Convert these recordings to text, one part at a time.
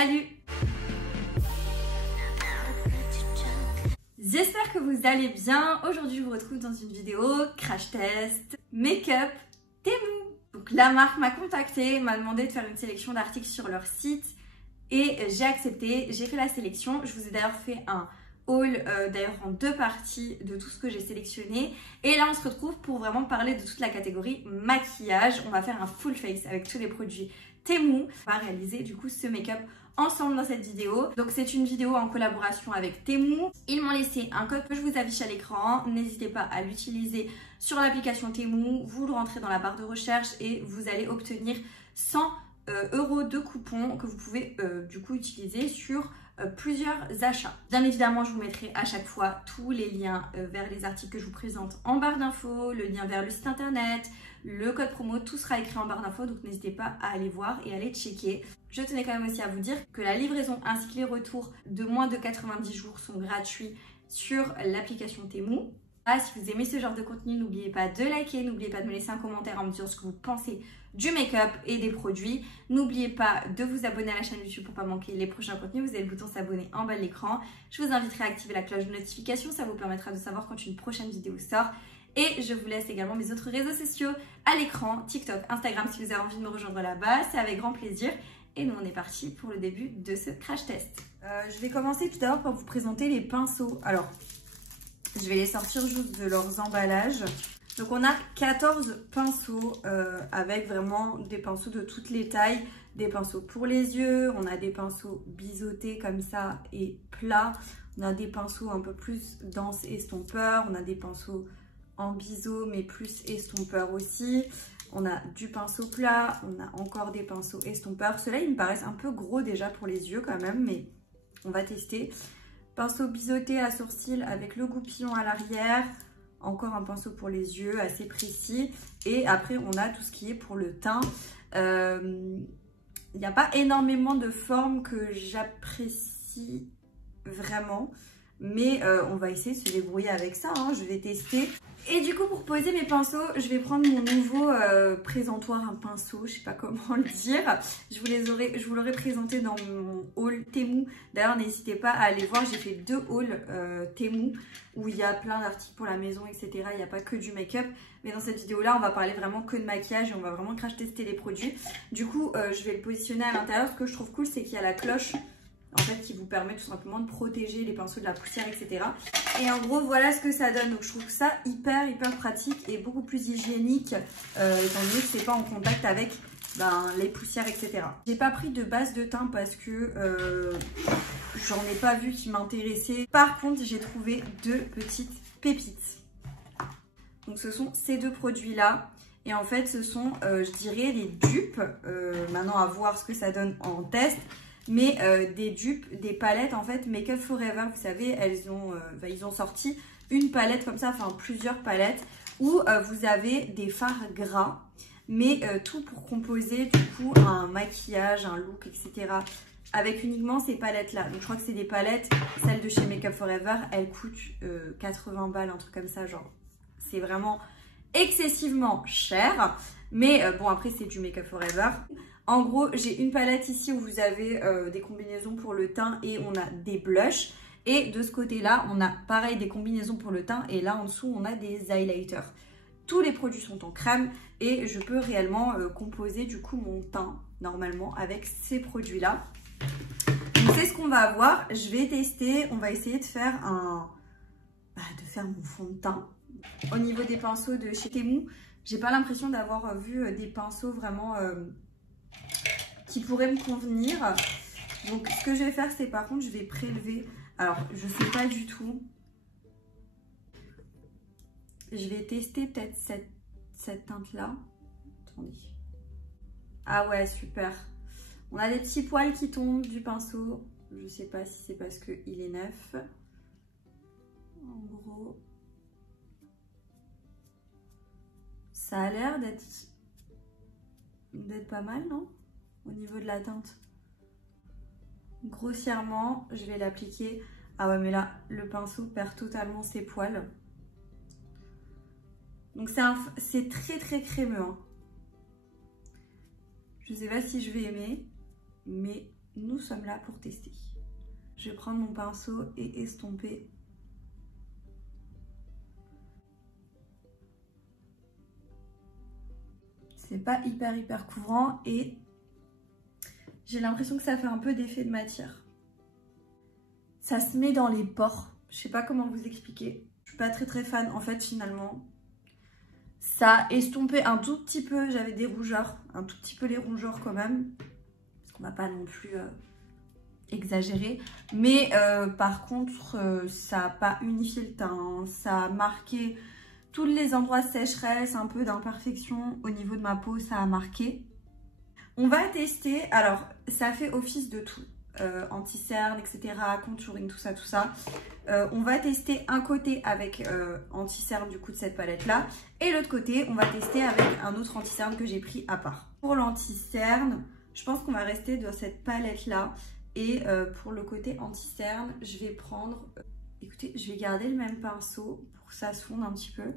Salut! J'espère que vous allez bien. Aujourd'hui, je vous retrouve dans une vidéo crash test make-up Temu. Donc la marque m'a contacté, m'a demandé de faire une sélection d'articles sur leur site et j'ai accepté. J'ai fait la sélection. Je vous ai d'ailleurs fait un haul d'ailleurs en 2 parties de tout ce que j'ai sélectionné. Et là, on se retrouve pour vraiment parler de toute la catégorie maquillage. On va faire un full face avec tous les produits Temu. On va réaliser du coup ce make-up ensemble dans cette vidéo. Donc c'est une vidéo en collaboration avec Temu. Ils m'ont laissé un code que je vous affiche à l'écran. N'hésitez pas à l'utiliser sur l'application Temu. Vous le rentrez dans la barre de recherche et vous allez obtenir 100 € de coupons que vous pouvez du coup utiliser sur plusieurs achats. Bien évidemment, je vous mettrai à chaque fois tous les liens vers les articles que je vous présente en barre d'infos, le lien vers le site internet, le code promo, tout sera écrit en barre d'infos, donc n'hésitez pas à aller voir et à aller checker. Je tenais quand même aussi à vous dire que la livraison ainsi que les retours de moins de 90 jours sont gratuits sur l'application Temu. Si vous aimez ce genre de contenu, n'oubliez pas de liker, n'oubliez pas de me laisser un commentaire en me disant ce que vous pensez du make-up et des produits. N'oubliez pas de vous abonner à la chaîne YouTube pour ne pas manquer les prochains contenus. Vous avez le bouton s'abonner en bas de l'écran. Je vous inviterai à activer la cloche de notification, ça vous permettra de savoir quand une prochaine vidéo sort. Et je vous laisse également mes autres réseaux sociaux à l'écran, TikTok, Instagram si vous avez envie de me rejoindre là-bas, c'est avec grand plaisir. Et nous on est parti pour le début de ce crash test. Je vais commencer tout d'abord par vous présenter les pinceaux. Alors, je vais les sortir juste de leurs emballages. Donc on a 14 pinceaux avec vraiment des pinceaux de toutes les tailles. Des pinceaux pour les yeux, on a des pinceaux biseautés comme ça et plats. On a des pinceaux un peu plus denses estompeurs. On a des pinceaux en biseau mais plus estompeurs aussi. On a du pinceau plat, on a encore des pinceaux estompeurs. Ceux-là, ils me paraissent un peu gros déjà pour les yeux quand même, mais on va tester. Pinceau biseauté à sourcils avec le goupillon à l'arrière. Encore un pinceau pour les yeux assez précis. Et après, on a tout ce qui est pour le teint. Il n'y a pas énormément de formes que j'apprécie vraiment. Mais on va essayer de se débrouiller avec ça. Je vais tester. Et du coup, pour poser mes pinceaux, je vais prendre mon nouveau présentoir à pinceau. Je sais pas comment le dire. Je vous l'aurai présenté dans mon haul Temu. D'ailleurs, n'hésitez pas à aller voir. J'ai fait 2 hauls Temu où il y a plein d'articles pour la maison, etc. Il n'y a pas que du make-up. Mais dans cette vidéo-là, on va parler vraiment que de maquillage et on va vraiment crash tester les produits. Du coup, je vais le positionner à l'intérieur. Ce que je trouve cool, c'est qu'il y a la cloche en fait qui vous permet tout simplement de protéger les pinceaux de la poussière, etc. Et en gros, voilà ce que ça donne. Donc je trouve ça hyper pratique et beaucoup plus hygiénique étant donné que c'est pas en contact avec les poussières, etc. J'ai pas pris de base de teint parce que j'en ai pas vu qui m'intéressait. Par contre, j'ai trouvé 2 petites pépites. Donc ce sont ces 2 produits là. Et en fait, ce sont, je dirais, les dupes. Maintenant, à voir ce que ça donne en test. Mais des dupes, des palettes en fait Make Up Forever, vous savez, ils ont sorti une palette comme ça, enfin plusieurs palettes où vous avez des fards gras, mais tout pour composer du coup un maquillage, un look, etc. avec uniquement ces palettes là. Donc je crois que c'est des palettes, celles de chez Make Up Forever, elles coûtent 80 balles, un truc comme ça, genre c'est vraiment excessivement cher. Mais bon, après c'est du Make Up Forever. En gros, j'ai une palette ici où vous avez des combinaisons pour le teint et on a des blushs. Et de ce côté-là, on a pareil des combinaisons pour le teint et là en dessous, on a des highlighters. Tous les produits sont en crème et je peux réellement composer du coup mon teint normalement avec ces produits-là. Donc c'est ce qu'on va avoir. Je vais tester, on va essayer de faire mon fond de teint. Au niveau des pinceaux de chez Temu, j'ai pas l'impression d'avoir vu des pinceaux vraiment qui pourraient me convenir. Donc ce que je vais faire, c'est par contre je vais prélever, alors je sais pas du tout, je vais tester peut-être cette teinte là. Attendez, ah ouais, super, on a des petits poils qui tombent du pinceau. Je sais pas si c'est parce que il est neuf. En gros, ça a l'air d'être pas mal, non? Au niveau de la teinte. Grossièrement, je vais l'appliquer. Ah ouais, mais là, le pinceau perd totalement ses poils. Donc c'est très crémeux. Je sais pas si je vais aimer, mais nous sommes là pour tester. Je vais prendre mon pinceau et estomper. C'est pas hyper couvrant et j'ai l'impression que ça fait un peu d'effet de matière. Ça se met dans les pores. Je sais pas comment vous expliquer. Je suis pas très fan en fait finalement. Ça a estompé un tout petit peu, j'avais des rougeurs, un tout petit peu les rongeurs quand même. Parce qu'on va pas non plus exagérer. Mais par contre, ça n'a pas unifié le teint. Ça a marqué tous les endroits sécheresse, un peu d'imperfection au niveau de ma peau, ça a marqué. On va tester, alors ça fait office de tout. Anti-cerne, etc., contouring, tout ça. On va tester un côté avec anti-cerne du coup de cette palette là et l'autre côté on va tester avec un autre anti-cerne que j'ai pris à part. Pour l'anti-cerne, je pense qu'on va rester dans cette palette là et pour le côté anti-cerne, je vais prendre, écoutez, je vais garder le même pinceau pour que ça se fonde un petit peu.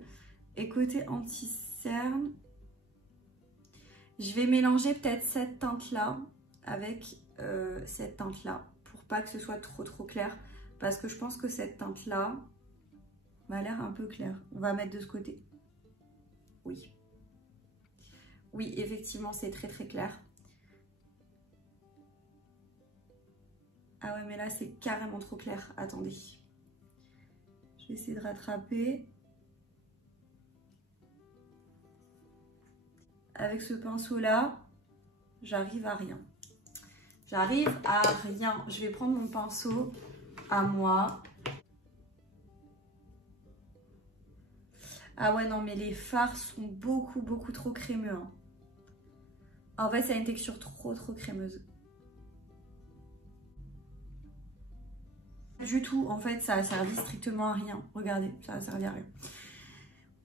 Et côté anti-cerne, je vais mélanger peut-être cette teinte là avec cette teinte là pour pas que ce soit trop clair parce que je pense que cette teinte là m'a l'air un peu claire. On va mettre de ce côté. Oui, effectivement c'est très clair. Ah ouais mais là c'est carrément trop clair. Attendez, je vais essayer de rattraper avec ce pinceau là. J'arrive à rien. Je vais prendre mon pinceau à moi. Ah ouais, non, mais les fards sont beaucoup trop crémeux. Hein. En fait, ça a une texture trop crémeuse. Du tout, en fait, ça a servi strictement à rien. Regardez, ça a servi à rien.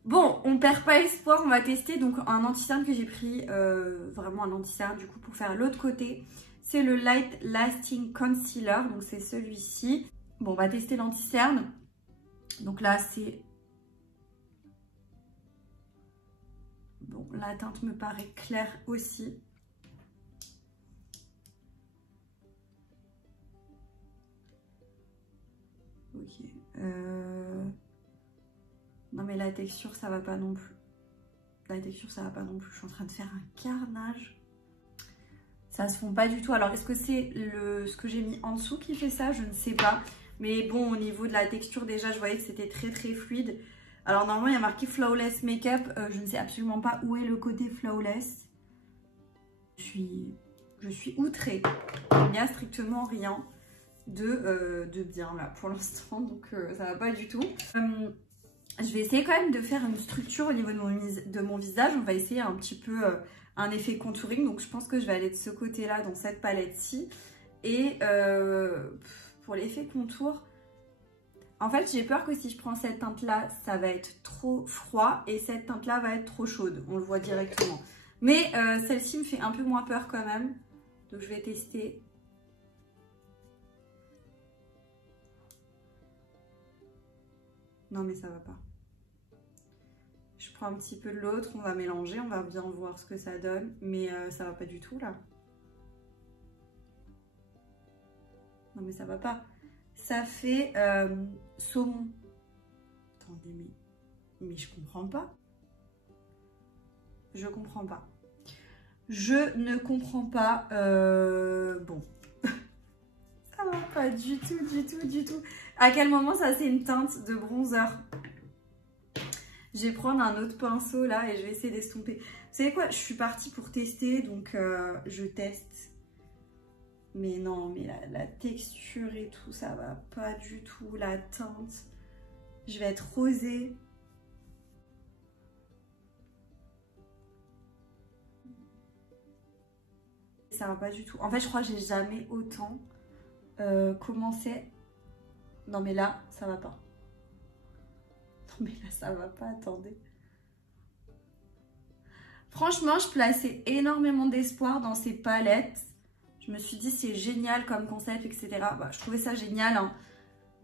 Bon, on perd pas espoir, on va tester donc un anti-cerne que j'ai pris, vraiment un anti-cerne du coup pour faire l'autre côté. C'est le Light Lasting Concealer, donc c'est celui-ci. Bon, on va tester l'anti-cerne. Donc là, c'est... Bon, la teinte me paraît claire aussi. Ok. Non mais la texture, ça va pas non plus. La texture, ça va pas non plus. Je suis en train de faire un carnage. Ça se fond pas du tout. Alors, est-ce que c'est ce que j'ai mis en dessous qui fait ça? Je ne sais pas. Mais bon, au niveau de la texture, déjà, je voyais que c'était très fluide. Alors, normalement, il y a marqué Flawless Makeup. Je ne sais absolument pas où est le côté Flawless. Je suis outrée. Il n'y a strictement rien de bien là pour l'instant. Donc, ça va pas du tout. Je vais essayer quand même de faire une structure au niveau de mon visage. On va essayer un petit peu... un effet contouring, donc je pense que je vais aller de ce côté-là dans cette palette-ci. Et pour l'effet contour, en fait j'ai peur que si je prends cette teinte-là, ça va être trop froid et cette teinte-là va être trop chaude, on le voit directement. Mais celle-ci me fait un peu moins peur quand même, donc je vais tester. Non mais ça va pas. Je prends un petit peu de l'autre, on va mélanger, on va bien voir ce que ça donne. Mais ça va pas du tout là. Non mais ça va pas. Ça fait saumon. Attendez, mais je comprends pas. Je comprends pas. Je ne comprends pas. Bon. Ça va pas du tout. À quel moment ça c'est une teinte de bronzer? Je vais prendre un autre pinceau là et je vais essayer d'estomper. Vous savez quoi? Je suis partie pour tester, donc je teste. Mais non, mais la texture et tout, ça va pas du tout. La teinte, je vais être rosée. Ça va pas du tout. En fait, je crois que j'ai jamais autant commencé. Non mais là, ça va pas. Mais là ça va pas, attendez. Franchement, je plaçais énormément d'espoir dans ces palettes. Je me suis dit c'est génial comme concept, etc. Bah, je trouvais ça génial, hein.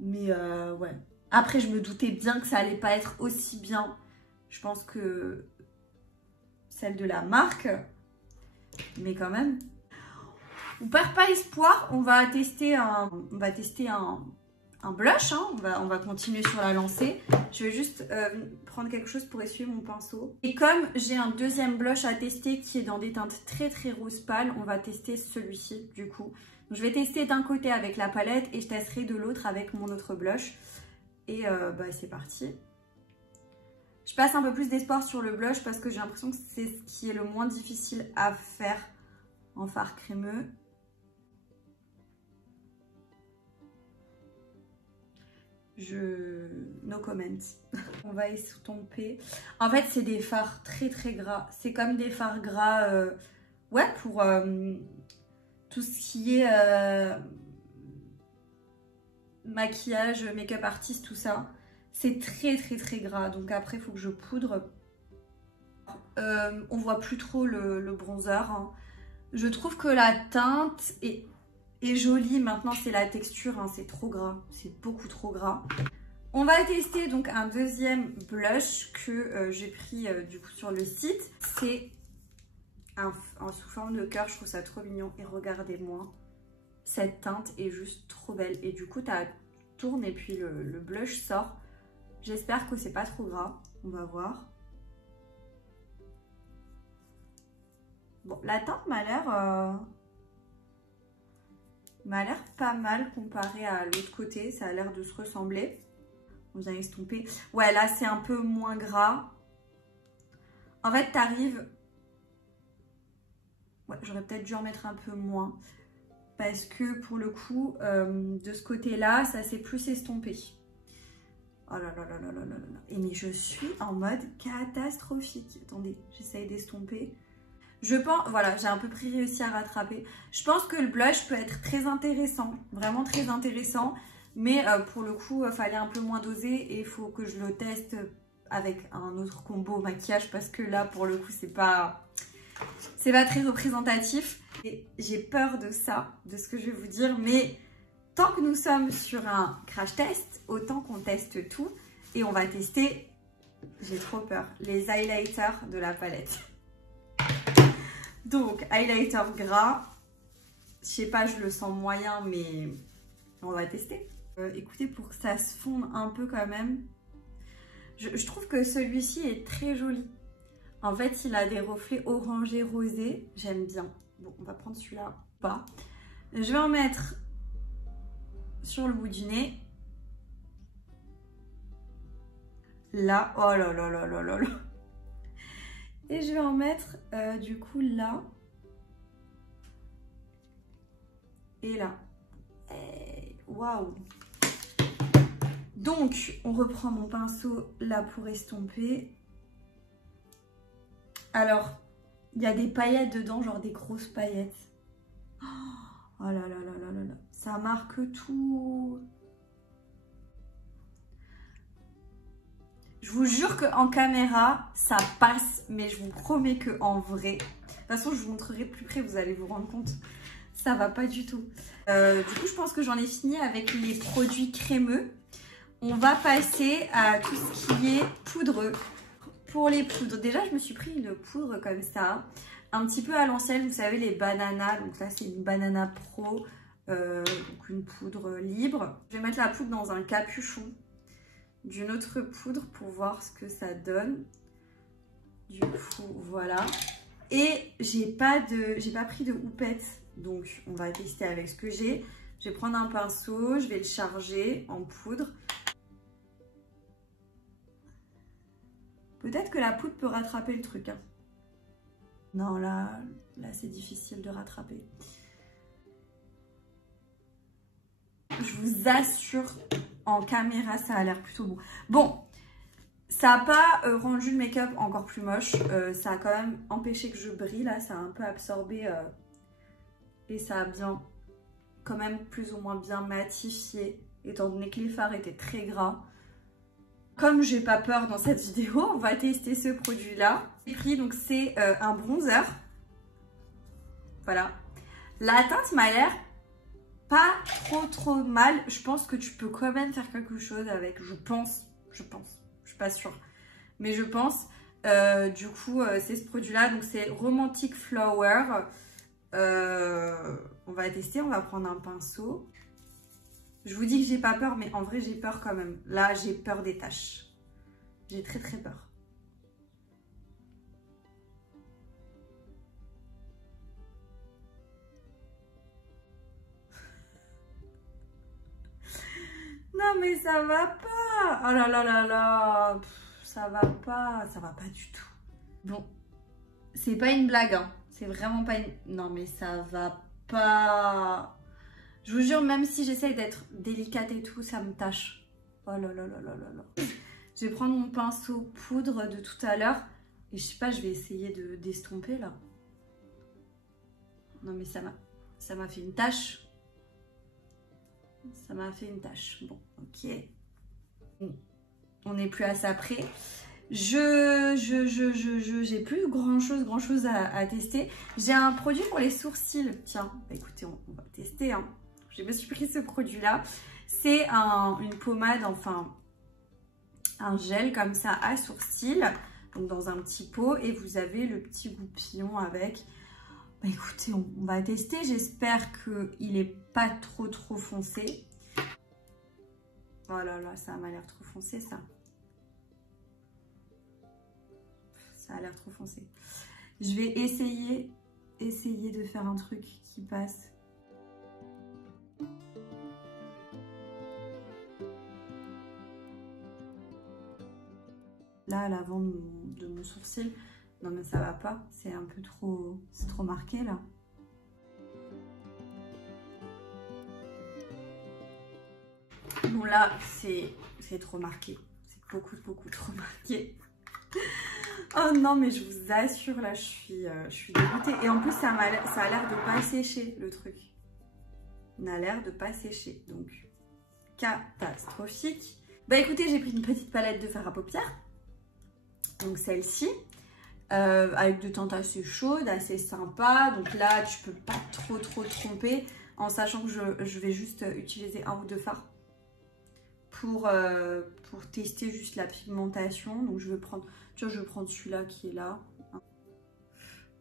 Mais ouais. Après, je me doutais bien que ça allait pas être aussi bien. Je pense que celle de la marque. Mais quand même. On perd pas espoir, on va tester un blush, hein. On va continuer sur la lancée. Je vais juste prendre quelque chose pour essuyer mon pinceau. Et comme j'ai un deuxième blush à tester qui est dans des teintes très très rose pâle, on va tester celui-ci du coup. Donc, je vais tester d'un côté avec la palette et je testerai de l'autre avec mon autre blush. Et c'est parti. Je passe un peu plus d'espoir sur le blush parce que j'ai l'impression que c'est ce qui est le moins difficile à faire en fard crémeux. No comment. On va estomper. En fait, c'est des fards très très gras. C'est comme des fards gras, ouais, pour tout ce qui est maquillage, make-up artiste, tout ça. C'est très très très gras. Donc après, il faut que je poudre. On voit plus trop le bronzer, hein. Je trouve que la teinte est jolie. Maintenant, c'est la texture, hein. C'est trop gras. C'est beaucoup trop gras. On va tester donc un deuxième blush que j'ai pris du coup sur le site. C'est un sous forme de cœur. Je trouve ça trop mignon. Et regardez-moi. Cette teinte est juste trop belle. Et du coup, tu tournes et puis le blush sort. J'espère que c'est pas trop gras. On va voir. Bon, la teinte m'a l'air pas mal comparé à l'autre côté. Ça a l'air de se ressembler. On vient estomper. Ouais, là, c'est un peu moins gras. En fait, t'arrives... Ouais, j'aurais peut-être dû en mettre un peu moins. Parce que pour le coup, de ce côté-là, ça s'est plus estompé. Oh là là là là là là là. Et mais je suis en mode catastrophique. Attendez, j'essaye d'estomper. Je pense, voilà, j'ai à peu près réussi à rattraper. Je pense que le blush peut être très intéressant, vraiment très intéressant. Mais pour le coup, il fallait un peu moins doser et il faut que je le teste avec un autre combo maquillage parce que là, pour le coup, c'est pas très représentatif. Et j'ai peur de ça, de ce que je vais vous dire. Mais tant que nous sommes sur un crash test, autant qu'on teste tout. Et on va tester, j'ai trop peur, les highlighters de la palette. Donc, highlighter gras. Je sais pas, je le sens moyen, mais on va tester. Écoutez, pour que ça se fonde un peu quand même, je trouve que celui-ci est très joli. En fait, il a des reflets orangés rosés. J'aime bien. Bon, on va prendre celui-là. Pas. Je vais en mettre sur le bout du nez. Là. Oh là là là là là là. Et je vais en mettre du coup là. Et là. Waouh! Donc, on reprend mon pinceau là pour estomper. Alors, il y a des paillettes dedans, genre des grosses paillettes. Oh là là là là là là. Ça marque tout. Je vous jure qu'en caméra, ça passe, mais je vous promets qu'en vrai... De toute façon, je vous montrerai plus près, vous allez vous rendre compte. Ça va pas du tout. Du coup, je pense que j'en ai fini avec les produits crémeux. On va passer à tout ce qui est poudreux. Pour les poudres, déjà, je me suis pris une poudre comme ça. Un petit peu à l'ancienne, vous savez, les bananas. Donc là, c'est une Banana Pro. Donc une poudre libre. Je vais mettre la poudre dans un capuchon d'une autre poudre pour voir ce que ça donne. Du coup, voilà. Et j'ai pas pris de houppette, donc on va tester avec ce que j'ai. Je vais prendre un pinceau, je vais le charger en poudre. Peut-être que la poudre peut rattraper le truc, hein. Non, là c'est difficile de rattraper. Je vous assure, en caméra, ça a l'air plutôt beau. Bon, ça n'a pas rendu le make-up encore plus moche. Ça a quand même empêché que je brille, là. Ça a un peu absorbé et ça a bien, quand même plus ou moins bien matifié, étant donné que les fards étaient très gras. Comme j'ai pas peur dans cette vidéo, on va tester ce produit-là. J'ai pris, donc c'est un bronzer. Voilà. La teinte m'a l'air pas trop mal. Je pense que tu peux quand même faire quelque chose avec. Je pense. Je suis pas sûre. Mais je pense. Du coup, c'est ce produit-là. Donc, c'est Romantic Flower. on va tester, on va prendre un pinceau. Je vous dis que j'ai pas peur, mais en vrai, j'ai peur quand même. Là, j'ai peur des taches. J'ai très très peur. Non, mais ça va pas. Oh là là là là. Ça va pas du tout. Bon, c'est pas une blague, hein. C'est vraiment pas une... Non, mais ça va pas. Je vous jure, même si j'essaye d'être délicate et tout, ça me tâche. Oh là là là là là là. Je vais prendre mon pinceau poudre de tout à l'heure. Et je sais pas, je vais essayer de d'estomper là. Non, mais ça m'a fait une tache. Ça m'a fait une tache. Bon, ok. On n'est plus à ça près. J'ai plus grand chose à tester. J'ai un produit pour les sourcils. Tiens, bah écoutez, on va tester. Hein. Je me suis pris ce produit-là. C'est une pommade, enfin un gel comme ça à sourcils. Donc dans un petit pot. Et vous avez le petit goupillon avec. Bah écoutez, on va tester. J'espère qu'il n'est pas trop foncé. Oh là là, ça m'a l'air trop foncé ça. Ça a l'air trop foncé. Je vais essayer de faire un truc qui passe. Là, à l'avant de mon sourcil. Non mais ça va pas. C'est un peu trop... C'est trop marqué là. Bon là, c'est trop marqué. C'est beaucoup trop marqué. Oh non, mais je vous assure, là, je suis dégoûtée. Et en plus, ça a l'air de pas sécher, le truc. Il a l'air de pas sécher. Donc, catastrophique. Bah écoutez, j'ai pris une petite palette de fard à paupières. Donc celle-ci. Avec de teintes assez chaudes, assez sympa. Donc là, tu peux pas trop tromper. En sachant que je vais juste utiliser un ou deux fards. Pour tester juste la pigmentation. Donc je vais prendre... Tu vois, je vais prendre celui-là qui est là.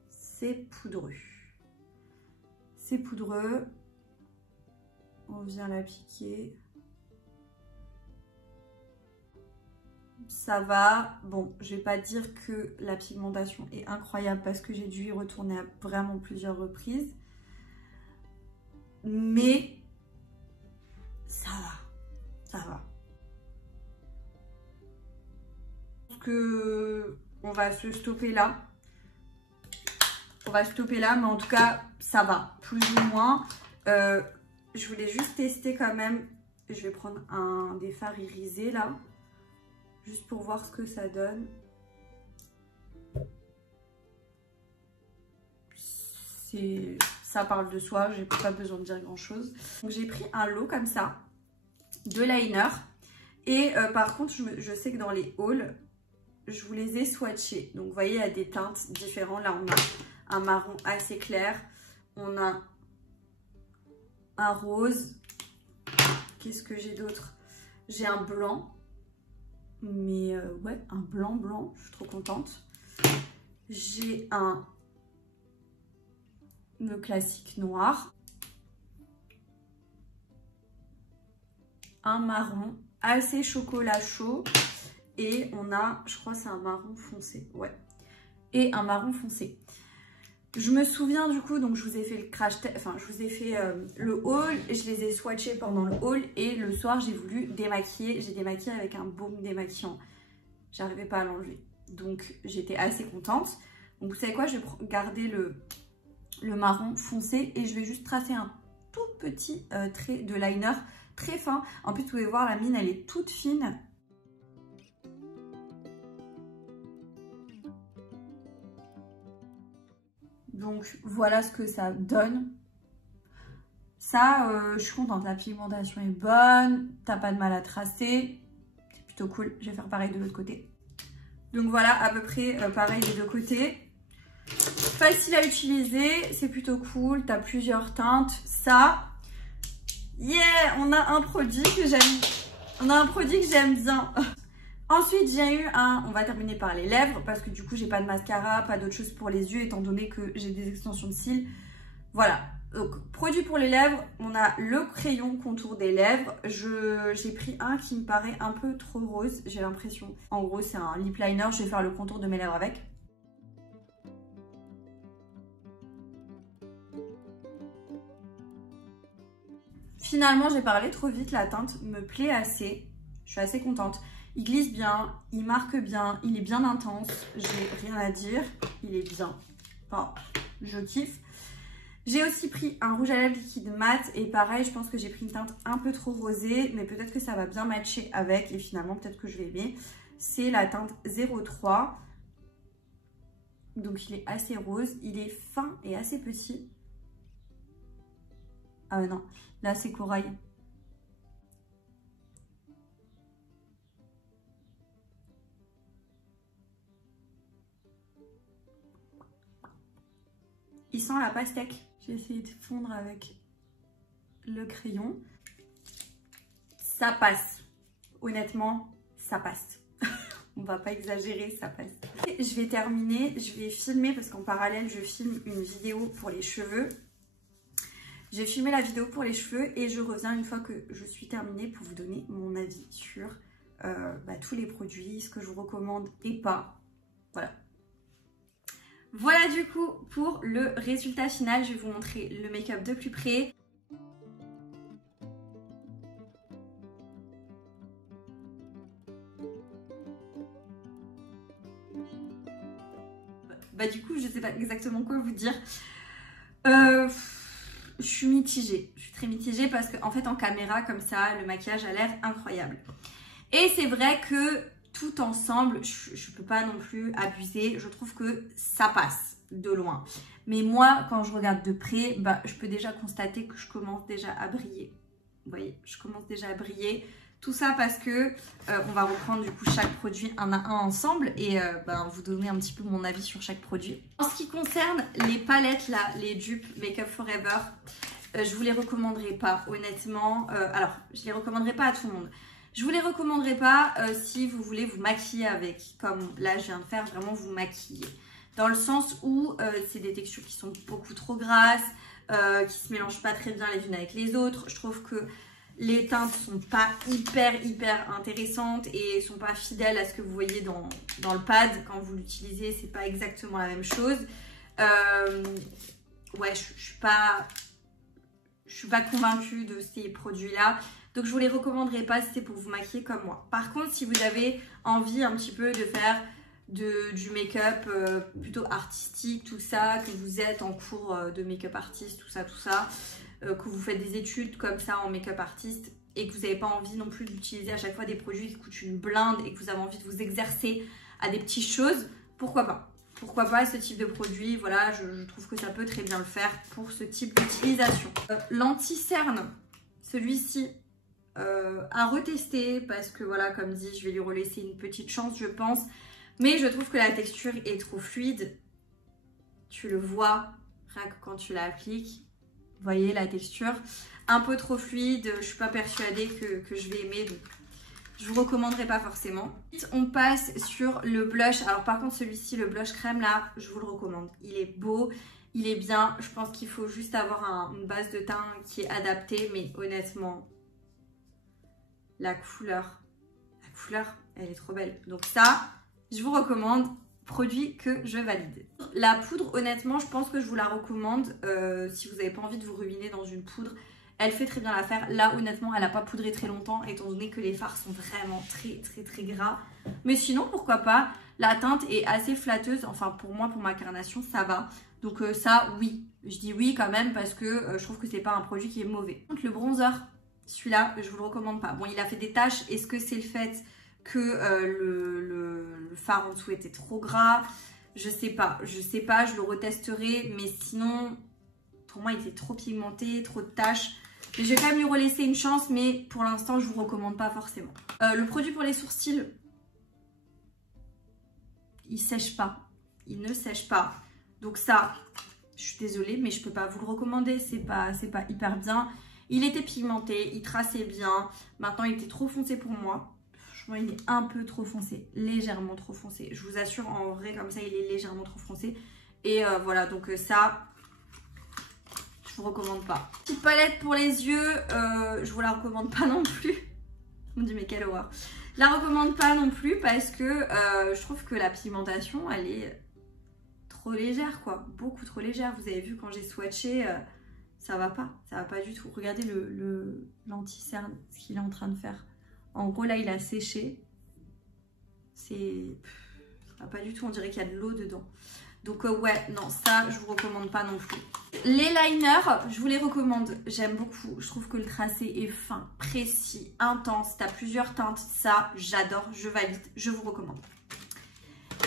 C'est poudreux. C'est poudreux. On vient l'appliquer. Ça va. Bon, je vais pas dire que la pigmentation est incroyable parce que j'ai dû y retourner à vraiment plusieurs reprises. Mais ça va. Ça va. On va se stopper là. On va stopper là, mais en tout cas, ça va, plus ou moins. Je voulais juste tester quand même. Je vais prendre des fards irisés là, juste pour voir ce que ça donne. Ça parle de soi, j'ai pas besoin de dire grand chose. Donc j'ai pris un lot comme ça, de liner. Et par contre, je sais que dans les hauls, je vous les ai swatchés. Donc, vous voyez, il y a des teintes différentes. Là, on a un marron assez clair. On a un rose. Qu'est-ce que j'ai d'autre? J'ai un blanc. Mais ouais, un blanc. Je suis trop contente. J'ai le classique noir. Un marron assez chocolat chaud. Et on a, je crois c'est un marron foncé, ouais. Et un marron foncé. Je me souviens du coup, donc je vous ai fait le crash test, enfin je vous ai fait le haul. Et je les ai swatchés pendant le haul. Et le soir j'ai voulu démaquiller. J'ai démaquillé avec un baume démaquillant. J'arrivais pas à l'enlever. Donc j'étais assez contente. Donc vous savez quoi, je vais garder le marron foncé. Et je vais juste tracer un tout petit trait de liner très fin. En plus vous pouvez voir la mine, elle est toute fine. Donc voilà ce que ça donne. Ça, je suis contente. La pigmentation est bonne. T'as pas de mal à tracer. C'est plutôt cool. Je vais faire pareil de l'autre côté. Donc voilà, à peu près pareil des deux côtés. Facile à utiliser. C'est plutôt cool. T'as plusieurs teintes. Ça, yeah, on a un produit que j'aime. On a un produit que j'aime bien. Ensuite, j'ai eu on va terminer par les lèvres parce que du coup, j'ai pas de mascara, pas d'autre chose pour les yeux étant donné que j'ai des extensions de cils. Voilà, Donc, produit pour les lèvres, on a le crayon contour des lèvres. J'ai pris un qui me paraît un peu trop rose, j'ai l'impression. En gros, c'est un lip liner, je vais faire le contour de mes lèvres avec. Finalement, j'ai parlé trop vite, la teinte me plaît assez. Je suis assez contente. Il glisse bien, il marque bien, il est bien intense. J'ai rien à dire, il est bien. Enfin, je kiffe. J'ai aussi pris un rouge à lèvres liquide mat et pareil, je pense que j'ai pris une teinte un peu trop rosée, mais peut-être que ça va bien matcher avec et finalement peut-être que je vais aimer. C'est la teinte 03. Donc il est assez rose, il est fin et assez petit. Ah non, là c'est corail. Il sent la pastèque. J'ai essayé de fondre avec le crayon. Ça passe. Honnêtement, ça passe. On va pas exagérer, ça passe. Et je vais terminer, je vais filmer parce qu'en parallèle, je filme une vidéo pour les cheveux. J'ai filmé la vidéo pour les cheveux et je reviens une fois que je suis terminée pour vous donner mon avis sur tous les produits, ce que je vous recommande et pas. Voilà. Voilà du coup pour le résultat final, je vais vous montrer le make-up de plus près. Du coup, je sais pas exactement quoi vous dire. Je suis mitigée, je suis très mitigée parce qu'en fait en caméra comme ça, le maquillage a l'air incroyable. Et c'est vrai que tout ensemble, je peux pas non plus abuser. Je trouve que ça passe de loin. Mais moi, quand je regarde de près, je peux déjà constater que je commence déjà à briller. Vous voyez, je commence déjà à briller. Tout ça parce que on va reprendre du coup chaque produit un à un ensemble et vous donner un petit peu mon avis sur chaque produit. En ce qui concerne les palettes là, les dupes Make Up For Ever, je vous les recommanderais pas honnêtement. Alors, je les recommanderais pas à tout le monde. Je vous les recommanderais pas si vous voulez vous maquiller avec, comme là je viens de faire, vraiment vous maquiller. Dans le sens où c'est des textures qui sont beaucoup trop grasses, qui se mélangent pas très bien les unes avec les autres. Je trouve que les teintes sont pas hyper intéressantes et sont pas fidèles à ce que vous voyez dans le pad. Quand vous l'utilisez, c'est pas exactement la même chose. Ouais, je suis pas convaincue de ces produits-là. Donc je vous les recommanderais pas si c'est pour vous maquiller comme moi. Par contre, si vous avez envie un petit peu de faire du make-up plutôt artistique, tout ça, que vous êtes en cours de make-up artiste, tout ça, que vous faites des études comme ça en make-up artiste et que vous n'avez pas envie non plus d'utiliser à chaque fois des produits qui coûtent une blinde et que vous avez envie de vous exercer à des petites choses, pourquoi pas? Pourquoi pas ce type de produit? Voilà, je trouve que ça peut très bien le faire pour ce type d'utilisation. L'anti-cerne, celui-ci, à retester parce que voilà, comme dit, je vais lui relaisser une petite chance, je pense. Mais je trouve que la texture est trop fluide. Tu le vois rien que quand tu l'appliques. Vous voyez la texture un peu trop fluide. Je suis pas persuadée que je vais aimer. Donc je vous recommanderais pas forcément. On passe sur le blush. Alors par contre celui-ci, le blush crème là, je vous le recommande. Il est beau, il est bien. Je pense qu'il faut juste avoir une base de teint qui est adaptée. Mais honnêtement, la couleur, elle est trop belle. Donc ça, je vous recommande, produit que je valide. La poudre, honnêtement, je pense que je vous la recommande si vous n'avez pas envie de vous ruiner dans une poudre. Elle fait très bien l'affaire. Là, honnêtement, elle n'a pas poudré très longtemps, étant donné que les fards sont vraiment très gras. Mais sinon, pourquoi pas? La teinte est assez flatteuse. Enfin, pour moi, pour ma carnation, ça va. Donc ça, oui. Je dis oui quand même parce que je trouve que c'est pas un produit qui est mauvais. Le bronzer, celui-là, je vous le recommande pas. Bon, il a fait des taches. Est-ce que c'est le fait que le fard en dessous était trop gras? Je sais pas, je le retesterai, mais sinon pour moi il était trop pigmenté, trop de taches. Mais je vais quand même lui relaisser une chance, mais pour l'instant je vous recommande pas forcément. Le produit pour les sourcils, il sèche pas, il ne sèche pas. Donc ça, je suis désolée, mais je peux pas vous le recommander, c'est pas hyper bien. Il était pigmenté, il traçait bien. Maintenant il était trop foncé pour moi. Franchement, il est un peu trop foncé, légèrement trop foncé. Je vous assure, en vrai, comme ça, il est légèrement trop foncé. Et voilà, donc ça, je vous recommande pas. Petite palette pour les yeux, je vous la recommande pas non plus. Mon dieu, mais quelle horreur. Je la recommande pas non plus parce que je trouve que la pigmentation, elle est trop légère quoi. Beaucoup trop légère. Vous avez vu quand j'ai swatché, ça va pas du tout. Regardez l'anti-cerne, ce qu'il est en train de faire. En gros là, il a séché. Ça va pas du tout, on dirait qu'il y a de l'eau dedans. Donc ouais, non, ça, je vous recommande pas non plus. Les liners, je vous les recommande. J'aime beaucoup. Je trouve que le tracé est fin, précis, intense. T'as plusieurs teintes. Ça, j'adore, je valide, je vous recommande.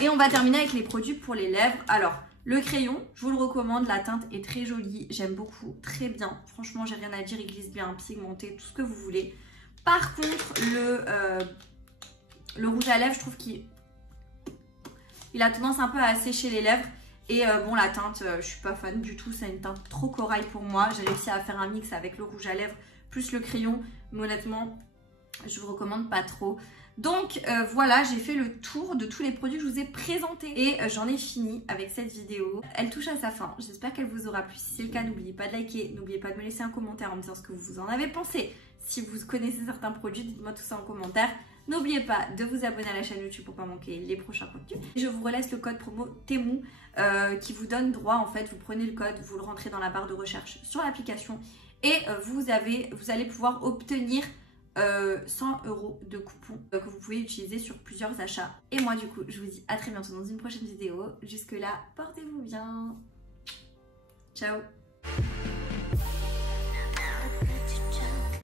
Et on va terminer avec les produits pour les lèvres. Alors, le crayon, je vous le recommande. La teinte est très jolie. J'aime beaucoup, très bien. Franchement, j'ai rien à dire. Il glisse bien, pigmenté, tout ce que vous voulez. Par contre, le rouge à lèvres, je trouve qu'il a tendance un peu à assécher les lèvres. Et bon, la teinte, je suis pas fan du tout. C'est une teinte trop corail pour moi. J'ai réussi à faire un mix avec le rouge à lèvres plus le crayon. Mais honnêtement, je vous recommande pas trop. Donc voilà, j'ai fait le tour de tous les produits que je vous ai présentés. Et j'en ai fini avec cette vidéo. Elle touche à sa fin. J'espère qu'elle vous aura plu. Si c'est le cas, n'oubliez pas de liker. N'oubliez pas de me laisser un commentaire en me disant ce que vous en avez pensé. Si vous connaissez certains produits, dites-moi tout ça en commentaire. N'oubliez pas de vous abonner à la chaîne YouTube pour ne pas manquer les prochains contenus. Je vous relaisse le code promo Temu qui vous donne droit, en fait, vous prenez le code, vous le rentrez dans la barre de recherche sur l'application et vous allez pouvoir obtenir 100 € de coupons que vous pouvez utiliser sur plusieurs achats. Et moi du coup, je vous dis à très bientôt dans une prochaine vidéo. Jusque là, portez-vous bien. Ciao.